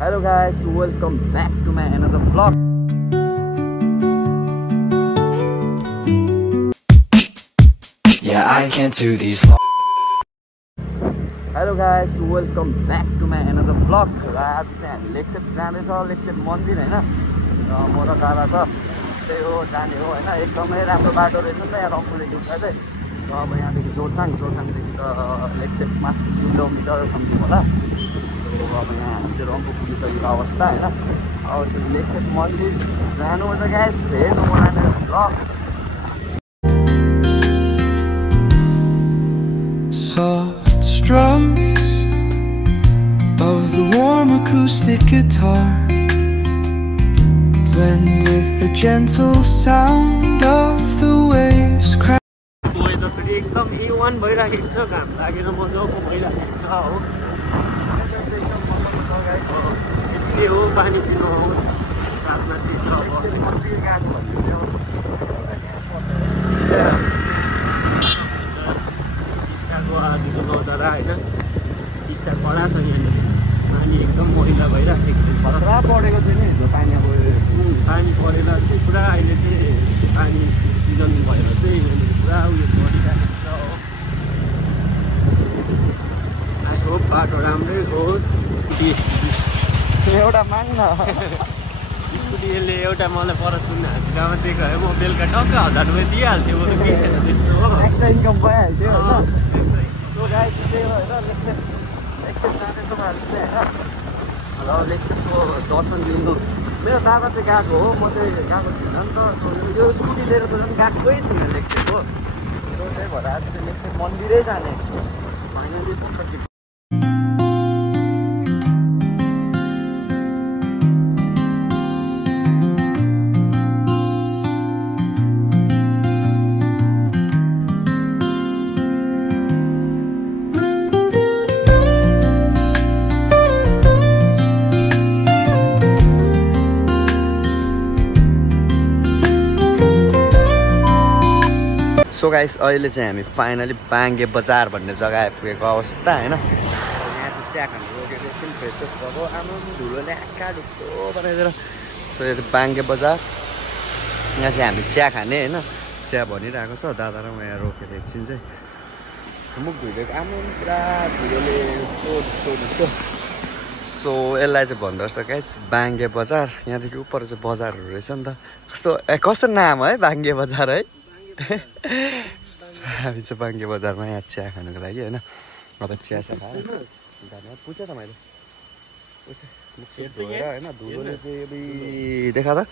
Hello guys, welcome back to my another vlog. Yeah, I can't do these. Hello guys, welcome back to my another vlog. आज चाहिँ हामी लेक्सेप जाँदैछ, लेक्सेप मन्दिर हैन। र म र दादा छ, त्यही हो जाने हो हैन। एकदमै राम्रो बाटो रहेछ नि त यहाँ रम्फूदेखि उता चाहिँ। र अब यहाँदेखि जोरथाङदेखि त लेक्सेप 5 किलोमिटर समथिङ होला। अब यहाँ हामी चाहिँ रम्फू पुगिसकेको अवस्था हैन। अब चाहिँ लेक्सेप मन्दिर जानु छ गाइस, हेर्नु मलाई मेरो vlog. Soft strums of the warm acoustic guitar blend with the gentle sound of the waves crashing. Weather पनि एकदम A1 भइराखेको छ, घाम लागेर मजाको भइराखेको छ हो। यति हो, पानी चाहिँ नहोस्, रातमा त्यही छ अब। टिस्टाको आजको नजारा होइन, टिस्टा कडा छ यहाँनिर, पानी एकदम मैला भइराखेको छ। खतरा परेको थियो नि हिजो पानी। अब पानी परेर चाहिँ पुरा अहिले चाहिँ पानी सिजन भएर चाहिँ यहाँनिर पुरा उयो परिरहेको छ हो। आई होप बाटो राम्रै होस्। एउटा माग न स्कुटी यसले एउटा मलाई पर सुन्न हाजिरामा दिएको है, म बेलुका टक्क 1000 रुपियाँ दिइहाल्थेँ बरु के त्यस्तो हो। एक्स्ट्रा इन्कम भइहाल्थ्यो होइन। सो गाइस त्यही हो होइन, लेक्सेप जाँदैछौँ आज चाहिँ होइन। र लेक्सेपको दर्शन लिनु मेरो दादा चाहिँ गएको हो, म चाहिँ गएको छुइनँ नि त। सो यो स्कुटी लिएर त झन् गएकै छुइनँ लेक्सेप हो। सो त्यही भएर आज चाहिँ लेक्सेप मन्दिरै जाने फाइनली फोटो खिच्छ। सो गाइस अहिले चाहिँ हामी फाइनली बाङ्गे बजार भन्ने जग्गा आइपुगेको अवस्था होइन। यहाँ चाहिँ चिया खानु रोकेको एकछिन फ्रेस भएको, आमा धुलोले आँखा ढुक्रो बनाइदिएर। सो यो चाहिँ बाङ्गे बजार, यहाँ चाहिँ हामी चिया खाने होइन। चिया भनिरहेको छ दादा र म यहाँ रोकेर एकछिन चाहिँ मुख धुइदिएको, आमा पुरा धुलोले ढुक्रो। सो यसलाई चाहिँ भन्दो रहेछ गाइस बाङ्गे बजार। यहाँदेखि उपर चाहिँ बजारहरू रहेछ नि त, कस्तो नाम है बाङ्गे बजार है। हामी चाहिँ बाङ्गे बजारमा यहाँ चिया खानुको लागि होइन। अब चिया खाएर जाने पुछेँ त मैले, होइन धुलोले चाहिँ देखा त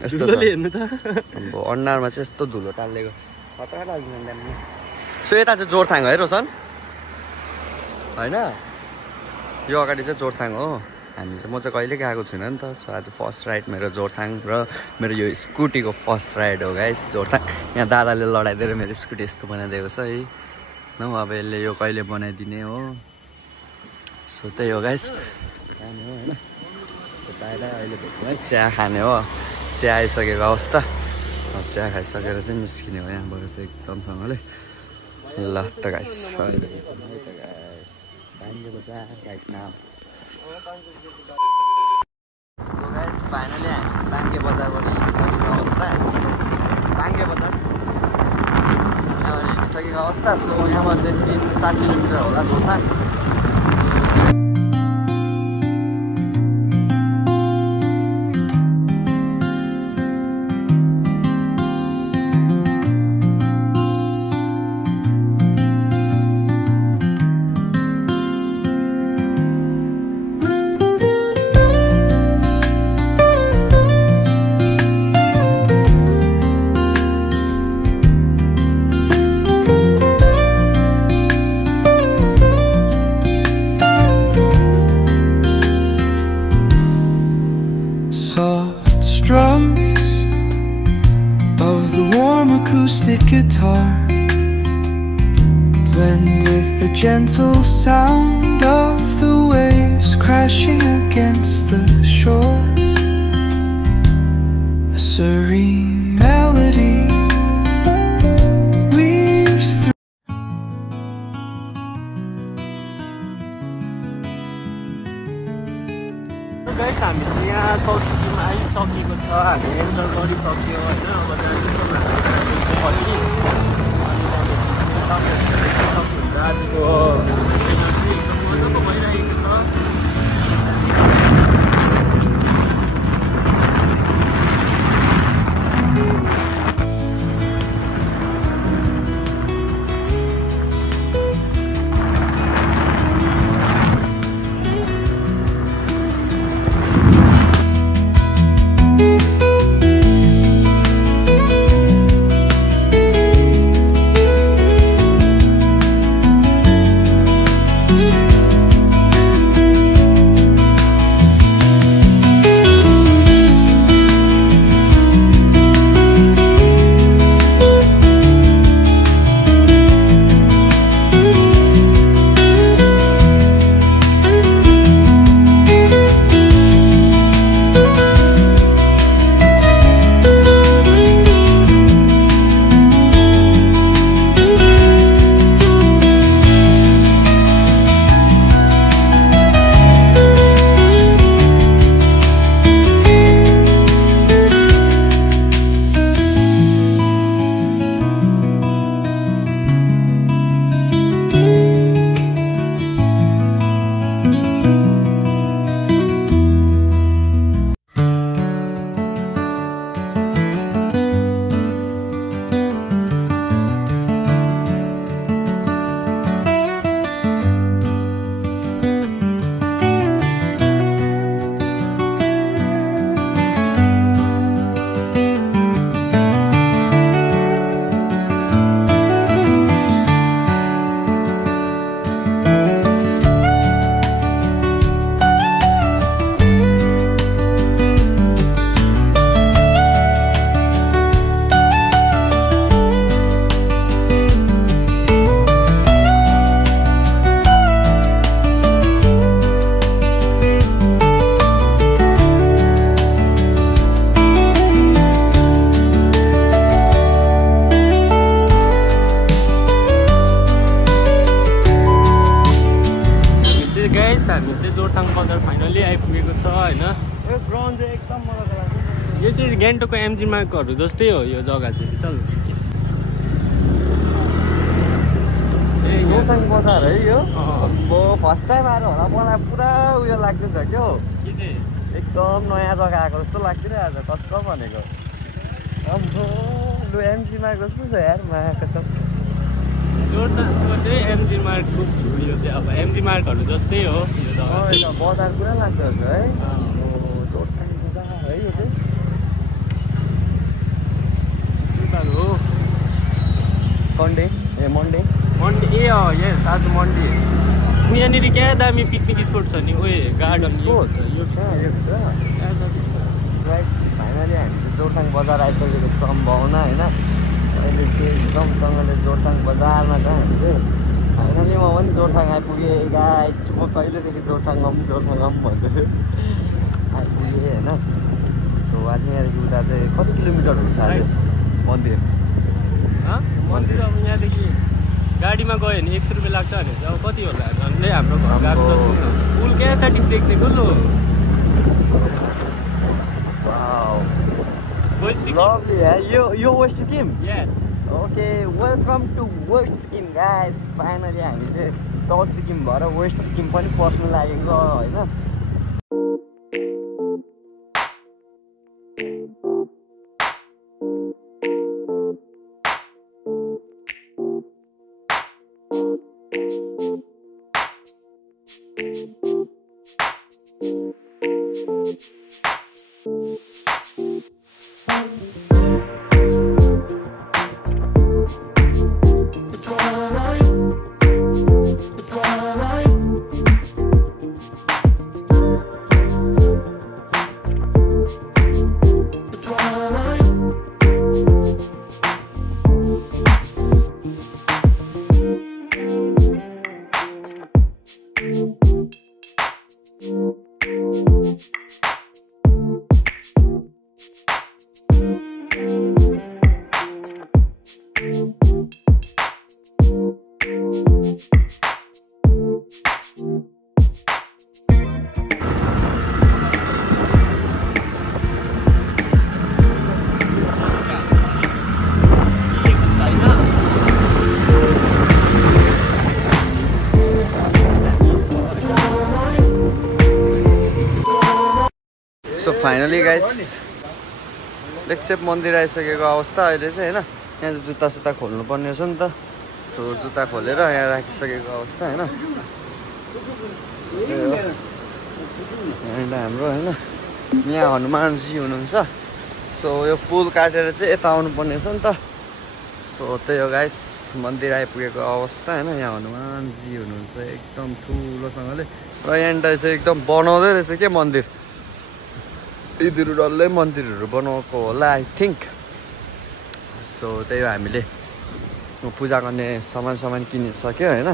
यस्तो हेर्नु त अब अनुहारमा चाहिँ यस्तो धुलो टालिएको खतरा लाग्दैन। सो यता चाहिँ जोरथाङ है रोशन होइन, यो अगाडि चाहिँ जोरथाङ हो। हामी चाहिँ म चाहिँ कहिले गएको छुइनँ नि त। सो आज फर्स्ट राइड मेरो जोरथाङ र मेरो यो स्कुटीको फर्स्ट राइड हो गाइस जोरथाङ। यहाँ दादाले लडाइदिएर मेरो स्कुटी यस्तो बनाइदिएको छ है न। अब यसले यो कहिले बनाइदिने हो। सो त्यही हो गाइस, खाने हो होइन। बाहिर अहिले है चिया खाने हो, चिया आइसकेको अवस्था। अब चिया खाइसकेर चाहिँ निस्किने हो यहाँबाट चाहिँ एकदमसँगले। ल त गाइस सो गाइस फाइनली हामी बाङ्गे बजारबाट हिँडिसकेको अवस्था। बाङ्गे बजार यहाँबाट हिँडिसकेको अवस्था। सो यहाँबाट चाहिँ 3-4 किलोमिटर होला Jorethang. Soft strums of the warm acoustic guitar blend with the gentle sound of the waves crashing against the shore. A serene melody weaves through. Guys हामी चाहिँ यहाँ साउथ सिक्किम आइसकेको छ हामी एन्टर गरिसक्यो होइन अब जाँदैछौँ हामी सक्नुहुन्छ आजको एनर्जी एकदम मजाको भइरहेको छ हामी चाहिँ जोरथाङ बजार फाइनली आइपुगेको छ होइन ग्राउन्ड चाहिँ एकदम मजाको लाग्छ यो चाहिँ गान्तोकको एमजी मार्गहरू जस्तै हो यो जग्गा चाहिँ विशाल जोरथाङ बजार है यो फर्स्ट टाइम आएर होला मलाई पुरा उयो लाग्दैछ क्या हो के चाहिँ एकदम नयाँ जग्गा आएको जस्तो लाग्दिरहेको छ कसो भनेको लु एमजी मार्ग जस्तो छ यार मायाको छ जोरथाङको चाहिँ एमजी मार्गको यो चाहिँ अब एमजी मार्गहरू जस्तै हो यो जग्गा बजार पुरा लाग्दो रहेछ है जोरथाङ बजार है यो चाहिँ हो सन्डे ए मन्डे ए यस आज मन्डे यहाँनिर क्या दामी पिकनिक स्पोट छ नि ओए गार्डन फाइनली हामी चाहिँ जोरथाङ बजार आइसकेको सम्भावना होइन अहिले चाहिँ एकदमसँगले जोरथाङ बजारमा छ हामी चाहिँ फाइनली म पनि जोरथाङ आइपुगेँ गाइस म कहिलेदेखि जोरथाङ भन्दै आइपुगेँ होइन सो आज यहाँदेखि उता चाहिँ कति किलोमिटर हुन्छ अहिले मन्दिर मन्दिर अब यहाँदेखि गाडीमा गयो भने 100 रुपियाँ लाग्छ भने चाहिँ अब कति होला झन्डै हाम्रो घर गएको पुल क्या साइड देख्ने कुल्लो Lovely, yeah. You West Sikkim? Yes. Okay, welcome to West Sikkim, guys. Finally, हामी चाहिँ साउथ सिक्किम भएर वेस्ट सिक्किम पनि पस्नु लागेको होइन सो फाइनली गाइस लेक्सेप मन्दिर आइसकेको अवस्था अहिले चाहिँ होइन। यहाँ चाहिँ जुत्ता सुत्ता खोल्नु पर्ने छ नि त। सो जुत्ता खोलेर यहाँ राखिसकेको अवस्था होइन। यहाँ हाम्रो होइन यहाँ हनुमानजी हुनुहुन्छ। सो यो पुल काटेर चाहिँ यता आउनु पर्ने छ नि त। सो त्यही हो गाइस मन्दिर आइपुगेको अवस्था होइन। यहाँ हनुमानजी हुनुहुन्छ एकदम ठुलोसँगले र यहाँनिर चाहिँ एकदम बनाउँदै रहेछ के मन्दिर। यिनीहरू डल्लै मन्दिरहरू बनाएको होला आई थिङ्क। सो त्यही हो हामीले पूजा गर्ने सामान किनिसक्यो होइन।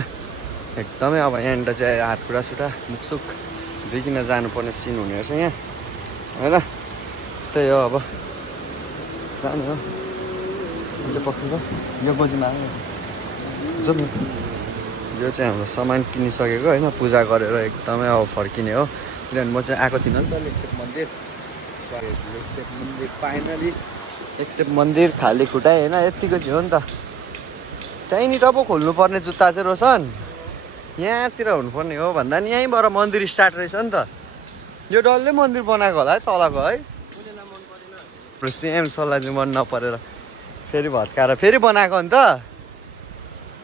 एकदमै अब यहाँनिर चाहिँ हात खुट्टा सुट्टा मुखसुक धुइकन जानुपर्ने सिन हुने रहेछ यहाँ होइन। त्यही हो अब जाने हो पक्रिँदा यो बजीमा आएको जाउँ। यो चाहिँ हाम्रो सामान किनिसकेको होइन। पूजा गरेर एकदमै अब फर्किने हो किनभने म चाहिँ आएको थिइनँ नि त लेक्सेप मन्दिर। लेक्सेप मन्दिर फाइनली लेक्सेप मन्दिर खाली खुट्टाइ होइन यत्तिको चाहिँ हो नि त। त्यहीँनिर पो खोल्नुपर्ने जुत्ता चाहिँ रोशन यहाँतिर हुनुपर्ने हो भन्दा नि यहीँबाट मन्दिर स्टार्ट रहेछ नि त। यो डल्लै मन्दिर बनाएको होला है तलको है। सेम सल्लाह चाहिँ मन नपरेर फेरि भत्काएर फेरि बनाएको नि त।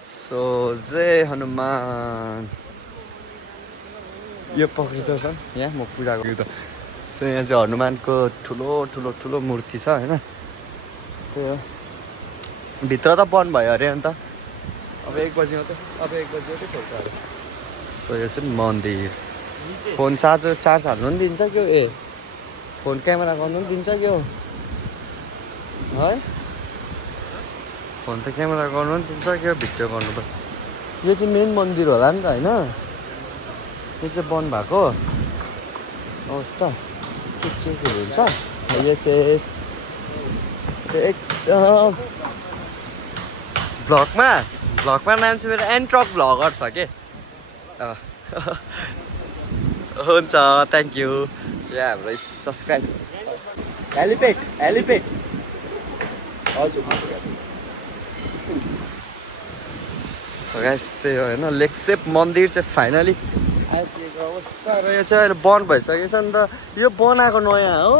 सो जय हनुमान यो पक्रिँदो छ यहाँ म पूजा गरेको। सो यहाँ चाहिँ हनुमानको ठुलो मूर्ति छ होइन। त्यही हो भित्र त बन्द भयो अरे अन्त अब 1 बजी मात्रै खोल्छ अरे। सो यो चाहिँ मन्दिर। फोन चार्ज हाल्नु पनि दिन्छ क्या ए फोन क्यामेरा गर्नु पनि दिन्छ क्या है। फोन त क्यामेरा गर्नु पनि दिन्छ क्या भिडियो गर्नु पर्छ। यो चाहिँ मेन मन्दिर होला नि त होइन। यो चाहिँ बन्द भएको अवस्था के चिजहरू हुन्छ। यस एकदम भ्लगमा नाम चाहिँ मेरो एन्ट्रक भ्लगर छ के। हुन्छ थ्याङ्क यू। यहाँ हाम्रो सब्सक्राइब हेलिपेड हजुर गाइस त्यही हो होइन। लेक्सेप मन्दिर चाहिँ फाइनली आइपुगेको अवस्था र यो चाहिँ अहिले बन्द भइसकेको छ नि त। यो बनाएको नयाँ हो।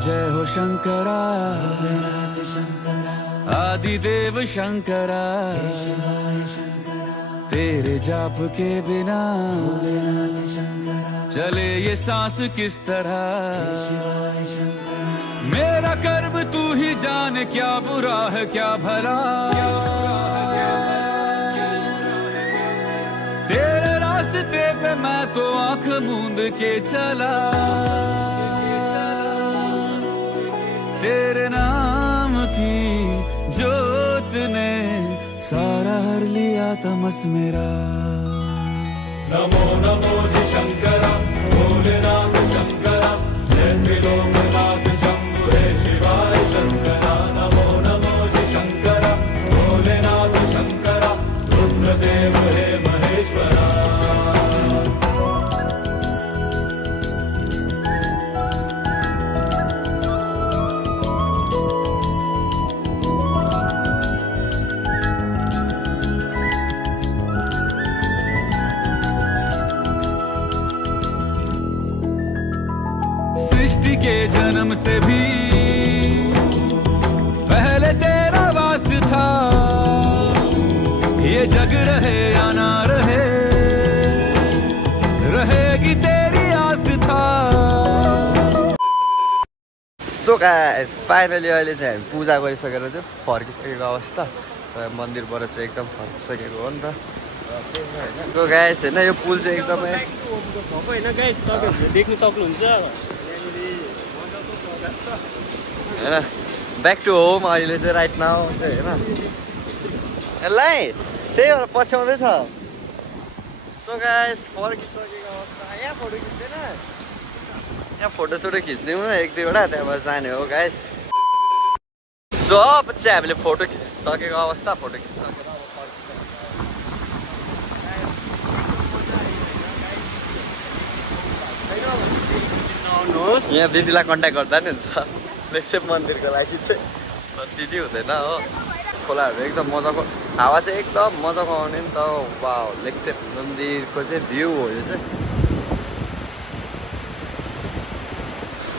जय हो शंकरा आदिदेव शंकरा तेरे जाप के बिना चले ये सांस किस तरह। मेरा कर्म तू ही जाने क्या बुरा है क्या भला। तेरे रास्ते पे मैं तो आंख मूंद के चला। तेरे नाम की जोत ने सारा हर लिया तमस मेरा। नमो नमो जी शंकरा भोलेनाथ शंकरा जय त्रिलोकनाथ शंभु हे शिवाय शंकरा। नमो नमो जी शंकरा भोलेनाथ शंकरा रुद्रदेव हे महेश्वरा। के जन्म से भी पहले तेरा वास था। ये जग रहे या ना रहे रहेगी तेरी आस था। सो गाइस फाइनली अहिले चाहिँ हामी पूजा गरिसकेर चाहिँ फर्किसकेको अवस्था र मन्दिरबाट चाहिँ एकदम फर्किसकेको हो नि त। सो गाइस होइन यो पुल चाहिँ एकदमै होइन गाइस तपाईँहरूले देख्न सक्नुहुन्छ होइन ब्याक टु होम अहिले चाहिँ राइट नाउ चाहिँ होइन। यसलाई त्यही भएर पछ्याउँदैछ। सो गाइस फर्किसकेको अवस्था। यहाँ फोटो खिच्दैन यहाँ फोटोसोटो खिचिदिउँ न 1-2वटा त्यहाँबाट जाने हो गाइस। सो अब चाहिँ हामीले फोटो खिचिसकेको अवस्था। फोटो खिचिसकेर अब नआउनुहोस्। यहाँ दिदीलाई कन्ट्याक्ट गर्दा नि हुन्छ लेक्सेप मन्दिरको लागि चाहिँ दिदी हुँदैन हो। खोलाहरू एकदम मजाको, हावा चाहिँ एकदम मजाको आउने नि त। वाउ, लेक्सेप मन्दिरको चाहिँ भ्यू हो यो चाहिँ,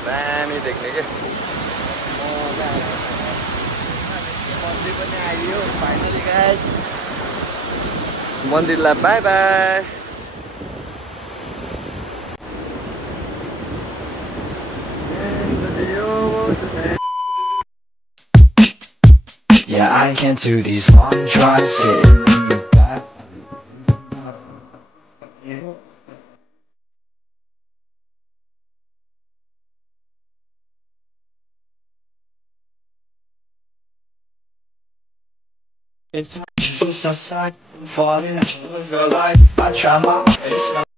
दामी देख्ने के। मन्दिर पनि आइयो फाइनली गाइस। मन्दिरलाई by by. Yeah, I can't do these long drives sitting in the back. It's just a sign falling into your life. I try my best.